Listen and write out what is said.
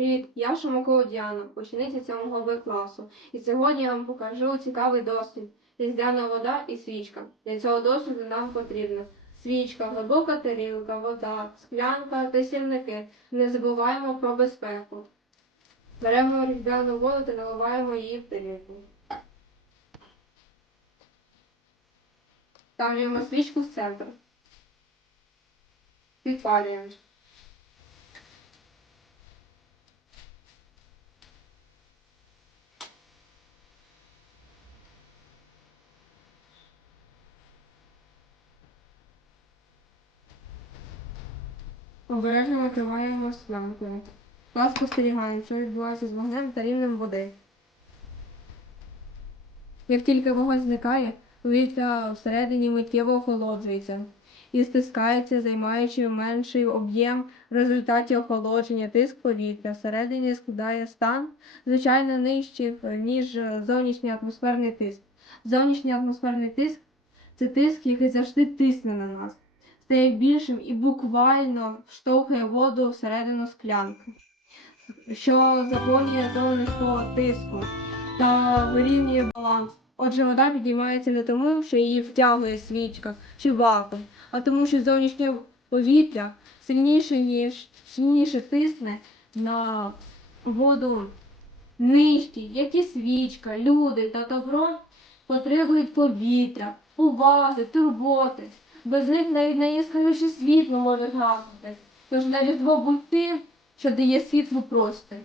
Привіт, я Шумакова Діана, учениця 7 Б класу. І сьогодні я вам покажу цікавий досвід. Різдвяна вода і свічка. Для цього досвіду нам потрібно свічка, глибока тарілка, вода, склянка та сірники. Не забуваємо про безпеку. Беремо різдвяну воду та наливаємо її в тарілку. Ставимо свічку в центр. Підпалюємо. Обережно накриваємо склянкою. Клас спостерігаємо, що відбувається з вогнем та рівнем води. Як тільки вогонь зникає, повітря всередині миттєво охолоджується і стискається, займаючи менший об'єм в результаті охолодження тиск повітря всередині складає стан, звичайно, нижчий, ніж зовнішній атмосферний тиск. Зовнішній атмосферний тиск це тиск, який завжди тисне на нас, стає більшим і буквально штовхає воду всередину склянки, що заповнює зону низького тиску та вирівнює баланс. Отже, вода підіймається не тому, що її втягує свічка чи вакуум, а тому, що зовнішнє повітря сильніше, ніж сильніше тисне на воду нижчі, як і свічка, люди та добро потребують повітря, уваги, турботи. Без них навіть найяскравіше світло може гаснути. Тож на різдво будь тим, що дає світлу простір.